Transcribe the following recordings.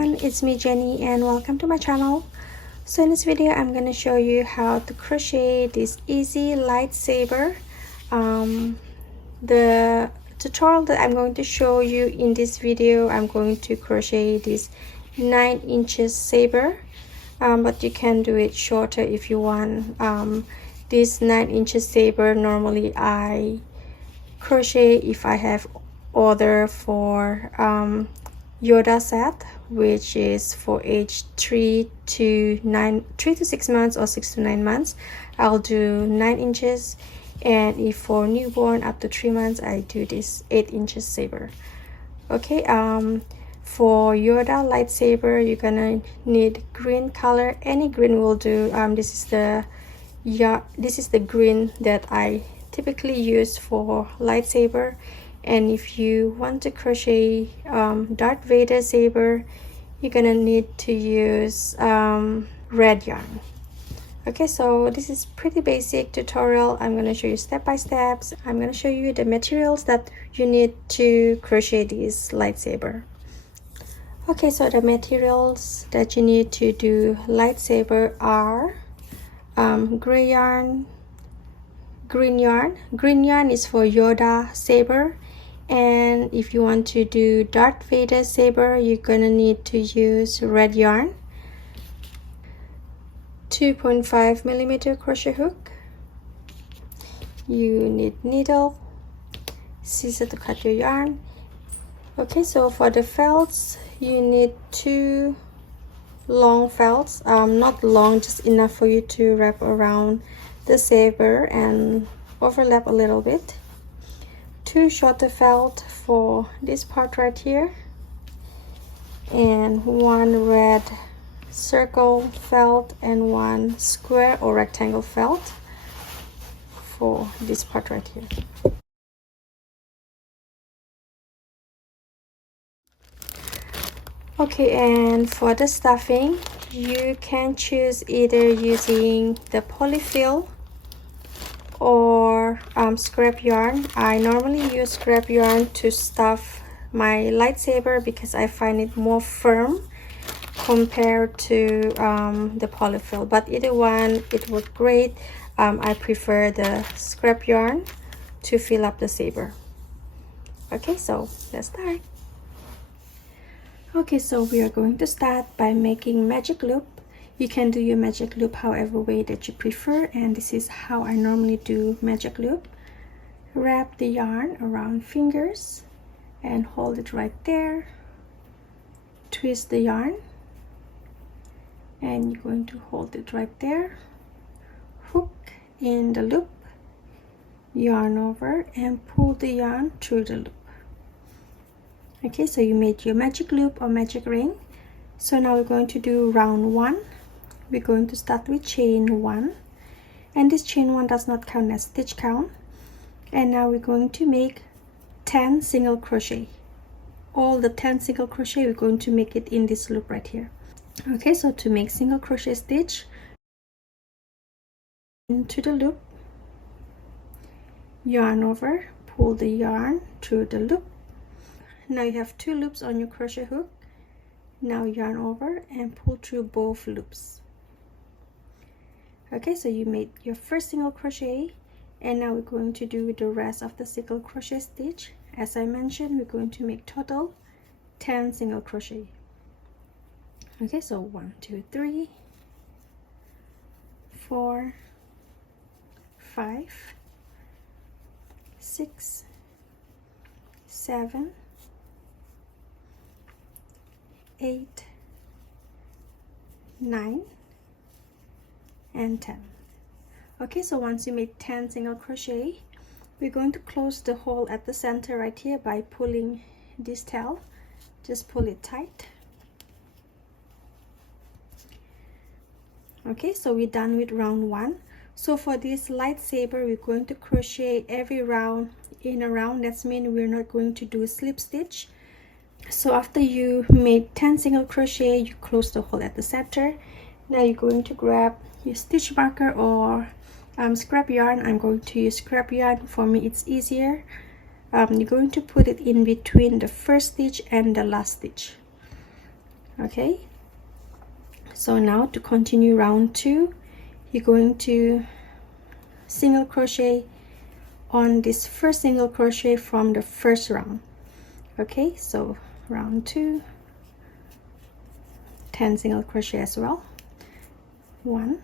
everyone, it's me Jenny and welcome to my channel. So in this video I'm going to show you how to crochet this easy lightsaber. The tutorial that I'm going to show you in this video, I'm going to crochet this 9 inches saber, but you can do it shorter if you want. This 9 inches saber normally I crochet if I have order for Yoda set, which is for age 3 to 6 months or 6 to 9 months. I'll do 9 inches, and if for newborn up to 3 months I do this 8 inches saber. Okay, for Yoda lightsaber you're gonna need green color. Any green will do. This is the green that I typically use for lightsaber. And if you want to crochet Darth Vader saber, you're gonna need to use red yarn. Okay, so this is pretty basic tutorial. I'm gonna show you step by steps. I'm gonna show you the materials that you need to crochet this lightsaber. Okay, so the materials that you need to do lightsaber are gray yarn, green yarn. Green yarn is for Yoda saber, and if you want to do Darth Vader saber, you're gonna need to use red yarn, 2.5 millimeter crochet hook. You need needle, scissors to cut your yarn. Okay, so for the felts, you need 2 long felts, not long, just enough for you to wrap around the saber and overlap a little bit. 2 shorter felt for this part right here, and 1 red circle felt and 1 square or rectangle felt for this part right here. Okay, and for the stuffing, you can choose either using the polyfill or scrap yarn. I normally use scrap yarn to stuff my lightsaber because I find it more firm compared to the polyfill, but either one it works great. I prefer the scrap yarn to fill up the saber. Okay, so let's start. Okay, so we are going to start by making magic loop. You can do your magic loop however way that you prefer, and this is how I normally do magic loop. Wrap the yarn around fingers and hold it right there. Twist the yarn and you're going to hold it right there. Hook in the loop, yarn over and pull the yarn through the loop. Okay, so you made your magic loop or magic ring. So now we're going to do round 1. We're going to start with chain 1, and this chain 1 does not count as stitch count. And now we're going to make 10 single crochet. All the 10 single crochet we're going to make it in this loop right here. Okay, so to make single crochet stitch, into the loop, yarn over, pull the yarn through the loop. Now you have 2 loops on your crochet hook. Now yarn over and pull through both loops. Okay, so you made your first single crochet, and now we're going to do the rest of the single crochet stitch. As I mentioned, we're going to make total 10 single crochet. Okay, so 1 2 3 4 5 6 7 8 9 and 10. Okay, so once you made 10 single crochet, we're going to close the hole at the center right here by pulling this tail. Just pull it tight. Okay, so we're done with round 1. So for this lightsaber, we're going to crochet every round in a round. That means we're not going to do a slip stitch. So after you made 10 single crochet, you close the hole at the center. Now you're going to grab your stitch marker or scrap yarn. I'm going to use scrap yarn. For me it's easier. You're going to put it in between the first stitch and the last stitch. Okay, so now to continue round 2, you're going to single crochet on this first single crochet from the first round. Okay, so round 2, 10 single crochet as well. 1,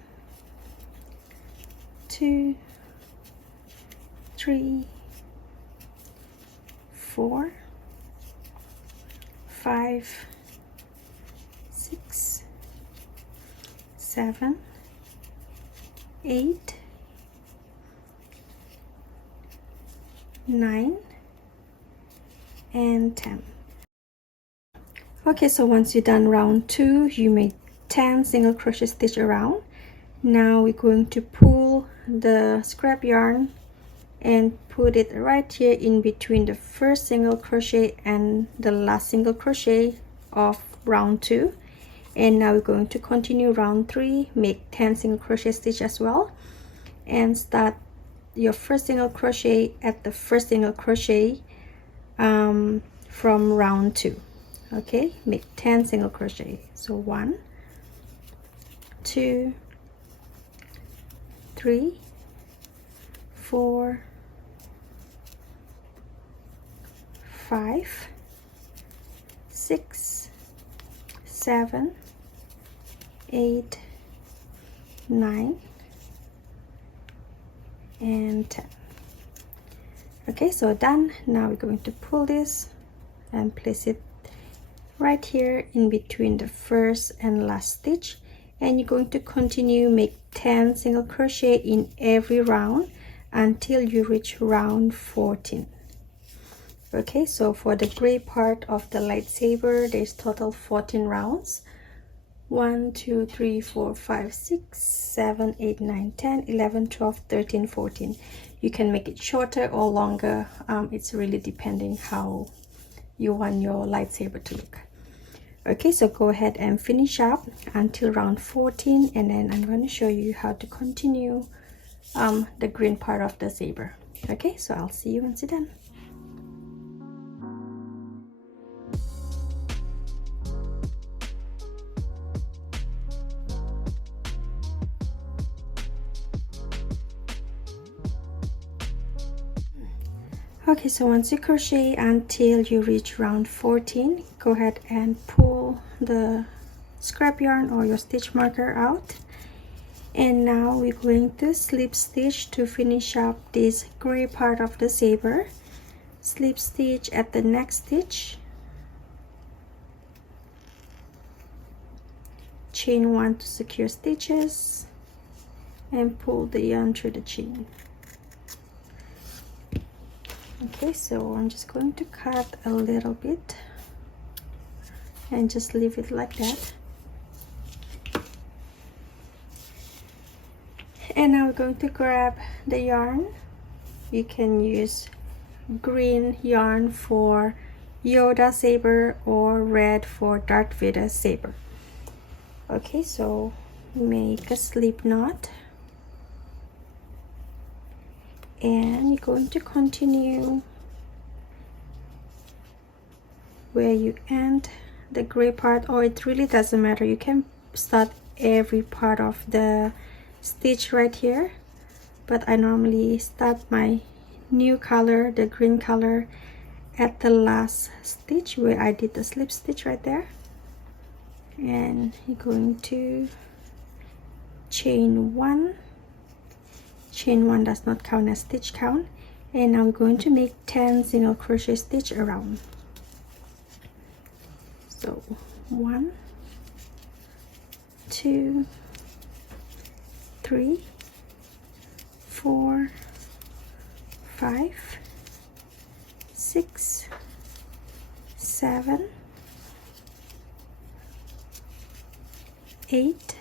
2, 3, 4, 5, 6, 7, 8, 9, and 10. Okay, so once you're done round 2, you make 10 single crochet stitch around. Now we're going to pull the scrap yarn and put it right here in between the first single crochet and the last single crochet of round 2. And now we're going to continue round 3, make 10 single crochet stitch as well, and start your first single crochet at the first single crochet from round 2. Okay, make 10 single crochet. So 1, 2, 3, 4, 5, 6, 7, 8, 9, and 10. Okay, so done. Now we're going to pull this and place it right here in between the first and last stitch, and you're going to continue make 10 single crochet in every round until you reach round 14. Okay, so for the gray part of the lightsaber, there's total 14 rounds. 1, 2, 3, 4, 5, 6, 7, 8, 9, 10, 11, 12, 13, 14. You can make it shorter or longer. It's really depending how you want your lightsaber to look. Okay, so go ahead and finish up until round 14, and then I'm going to show you how to continue the green part of the saber. Okay, so I'll see you once you're done. Okay, so once you crochet until you reach round 14, go ahead and pull the scrap yarn or your stitch marker out. And now we're going to slip stitch to finish up this gray part of the saber. Slip stitch at the next stitch, chain 1 to secure stitches, and pull the yarn through the chain. Okay, so I'm just going to cut a little bit and just leave it like that. And now we're going to grab the yarn. You can use green yarn for Yoda saber or red for Darth Vader saber. Okay, so make a slip knot. And you're going to continue where you end the gray part, or it really doesn't matter. You can start every part of the stitch right here, but I normally start my new color, the green color, at the last stitch where I did the slip stitch right there. And you're going to chain 1. Chain 1 does not count as stitch count. And now we're going to make 10 single crochet stitch around. So 1, 2, 3, 4, 5, 6, 7, 8,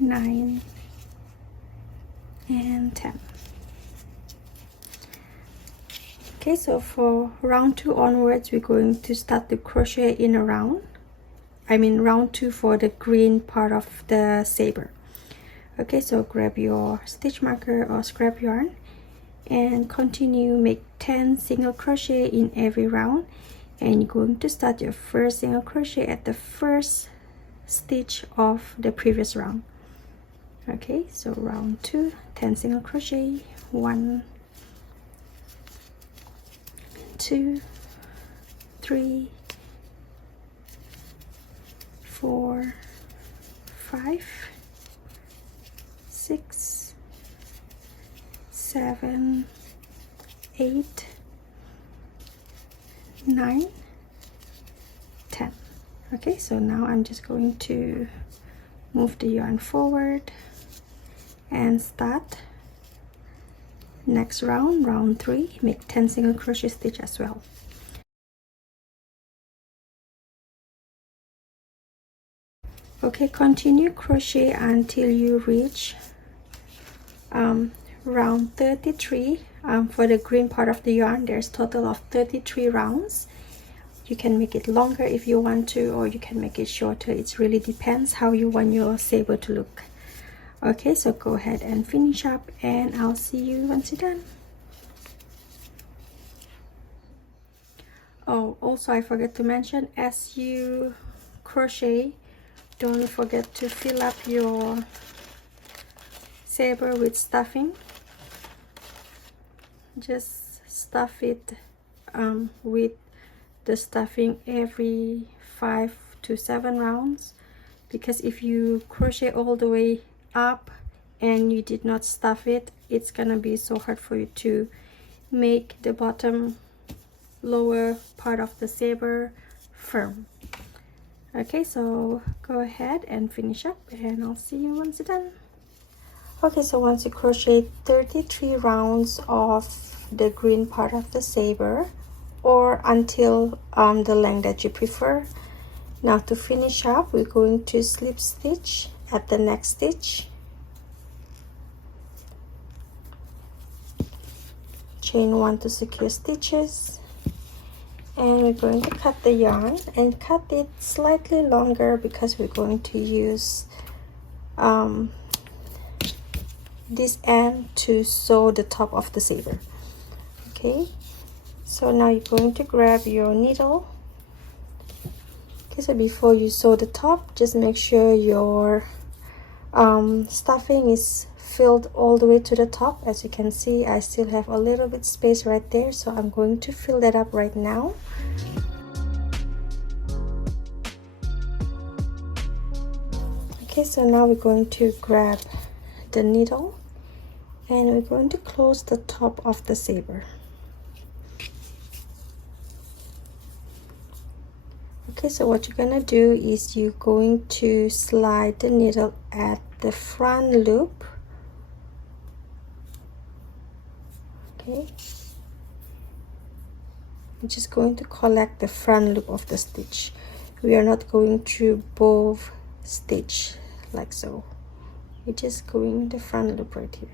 9, and 10. Okay, so for round 2 onwards, we're going to start to crochet in a round. I mean round 2 for the green part of the saber. Okay, so grab your stitch marker or scrap yarn and continue make 10 single crochet in every round, and you're going to start your first single crochet at the first stitch of the previous round. Okay, so round 2, 10 single crochet, 1, 2, 3, 4, 5, 6, 7, 8, 9, 10. Okay, so now I'm just going to move the yarn forward and start next round, round 3. Make 10 single crochet stitch as well. Okay, continue crochet until you reach round 33. For the green part of the yarn, there's total of 33 rounds. You can make it longer if you want to, or you can make it shorter. It really depends how you want your saber to look. Okay, so go ahead and finish up, and I'll see you once you're done. Oh, also I forgot to mention, as you crochet, don't forget to fill up your saber with stuffing. Just stuff it with the stuffing every 5 to 7 rounds, because if you crochet all the way up and you did not stuff it, it's gonna be so hard for you to make the bottom lower part of the saber firm. Okay, so go ahead and finish up, and I'll see you once you're done. Okay, so once you crochet 33 rounds of the green part of the saber, or until the length that you prefer. Now to finish up, we're going to slip stitch at the next stitch, chain 1 to secure stitches, and we're going to cut the yarn and cut it slightly longer because we're going to use this end to sew the top of the saber. Okay, so now you're going to grab your needle. Okay, so before you sew the top, just make sure your stuffing is filled all the way to the top. As you can see, I still have a little bit space right there, so I'm going to fill that up right now. Okay, so now we're going to grab the needle and we're going to close the top of the saber. Okay, so what you're gonna do is you're going to slide the needle at the front loop. Okay, I'm just going to collect the front loop of the stitch. We are not going through both stitch like so. We're just going the front loop right here.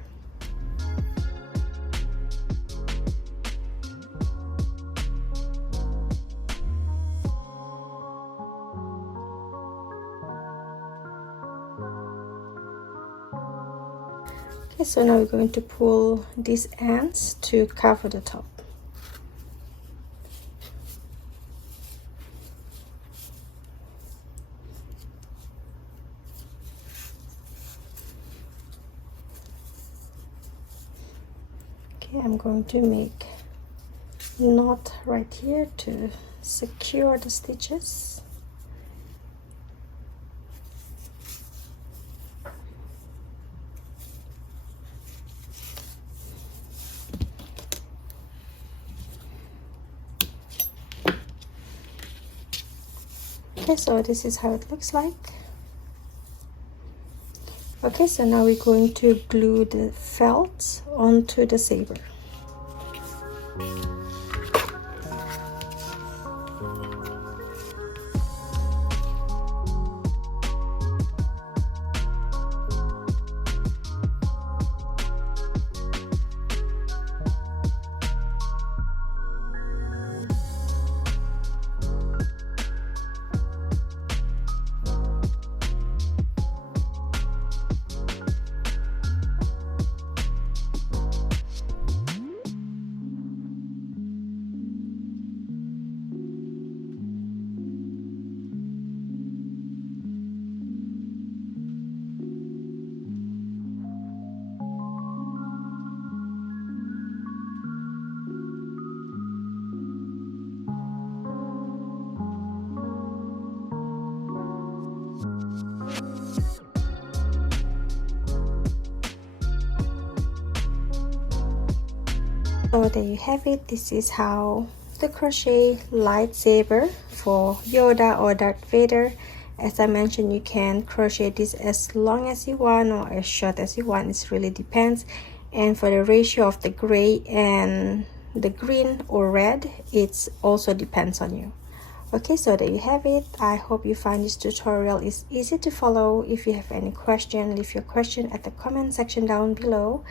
Okay, so now we're going to pull these ends to cover the top. Okay, I'm going to make a knot right here to secure the stitches. Okay, so this is how it looks like. Okay, so now we're going to glue the felt onto the saber. So there you have it. This is how the crochet lightsaber for Yoda or Darth Vader. As I mentioned, you can crochet this as long as you want or as short as you want. It really depends. And for the ratio of the gray and the green or red, it also depends on you. Okay, so there you have it. I hope you find this tutorial is easy to follow. If you have any question, leave your question at the comment section down below.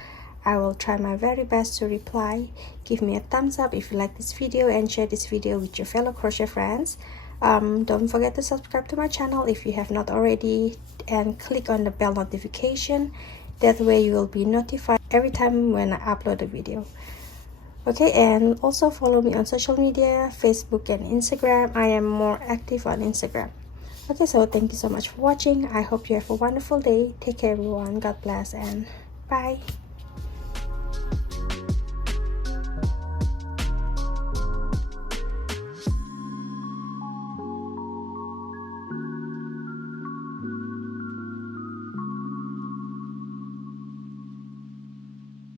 I will try my very best to reply. Give me a thumbs up if you like this video and share this video with your fellow crochet friends. Don't forget to subscribe to my channel if you have not already, and click on the bell notification. That way you will be notified every time when I upload a video. Okay, and also follow me on social media, Facebook and Instagram. I am more active on Instagram. Okay, so thank you so much for watching. I hope you have a wonderful day. Take care everyone. God bless and bye.